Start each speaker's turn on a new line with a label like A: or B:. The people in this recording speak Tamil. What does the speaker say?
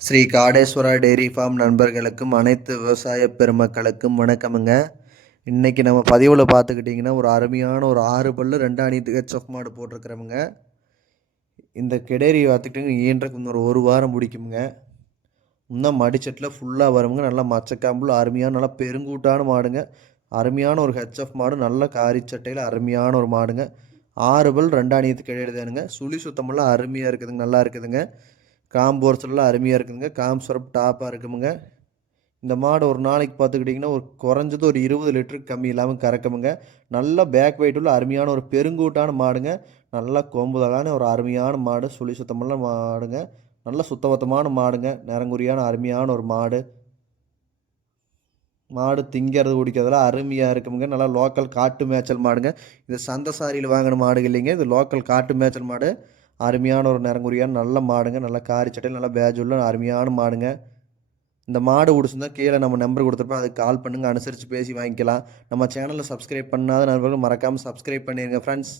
A: ஸ்ரீ காடேஸ்வரா டெய்ரி ஃபார்ம் நண்பர்களுக்கும் அனைத்து விவசாய பெருமக்களுக்கும் வணக்கமுங்க. இன்றைக்கி நம்ம பதிவில் பார்த்துக்கிட்டிங்கன்னா ஒரு அருமையான ஒரு ஆறு பல்லு ரெண்டாணித்து ஹெச்எஃப் மாடு போட்டிருக்கிறவங்க. இந்த கிடேரி பார்த்துக்கிட்டிங்க ஈன்றக்கு இன்னொரு ஒரு வாரம் பிடிக்குமுங்க இன்னும் மடிச்சட்டில் ஃபுல்லாக வருங்க நல்லா மச்சக்காம்புல அருமையான நல்லா பெருங்கூட்டான மாடுங்க. அருமையான ஒரு ஹெச்எஃப் மாடு நல்ல காரிச்சட்டையில் அருமையான ஒரு மாடுங்க. ஆறு பல் ரெண்டாணியத்து தானுங்க. சுழி சுத்தமெல்லாம் அருமையாக இருக்குதுங்க நல்லா இருக்குதுங்க. காம்போர்ஸ்லாம் அருமையாக இருக்குதுங்க. காம் சுரப் டாப்பாக இருக்குமுங்க. இந்த மாடு ஒரு நாளைக்கு பார்த்துக்கிட்டிங்கன்னா ஒரு குறைஞ்சது ஒரு இருபது லிட்டருக்கு கம்மி இல்லாமல் கறக்குமுங்க. நல்ல பேக் வெயிட் உள்ள அருமையான ஒரு பெருங்கூட்டான மாடுங்க. நல்லா கொம்புதலான ஒரு அருமையான மாடு. சுழி சுத்தமெல்லாம் மாடுங்க. நல்ல சுத்தபத்தமான மாடுங்க. நிறங்குறியான அருமையான ஒரு மாடு. மாடு திங்கிறது குடிக்கிறதுலாம் அருமையாக இருக்குமுங்க. நல்லா லோக்கல் காட்டு மேய்ச்சல் மாடுங்க. இது சந்த சாரியில் வாங்கின மாடு இல்லைங்க. இது லோக்கல் காட்டு மேய்ச்சல் மாடு. அருமையான ஒரு நிறங்குறியான நல்ல மாடுங்க நல்ல காரி சட்டையில் நல்லா பேஜ் உள்ள அருமையான மாடுங்க. இந்த மாடு பிடிச்சிருந்தா கீழே நம்ம நம்பர் கொடுத்துருப்போம். அதுக்கு கால் பண்ணுங்கள் அனுசரித்து பேசி வாங்கிக்கலாம். நம்ம சேனலில் சப்ஸ்கிரைப் பண்ணாத நண்பர்கள் மறக்காமல் சப்ஸ்கிரைப் பண்ணிடுங்க ஃப்ரெண்ட்ஸ்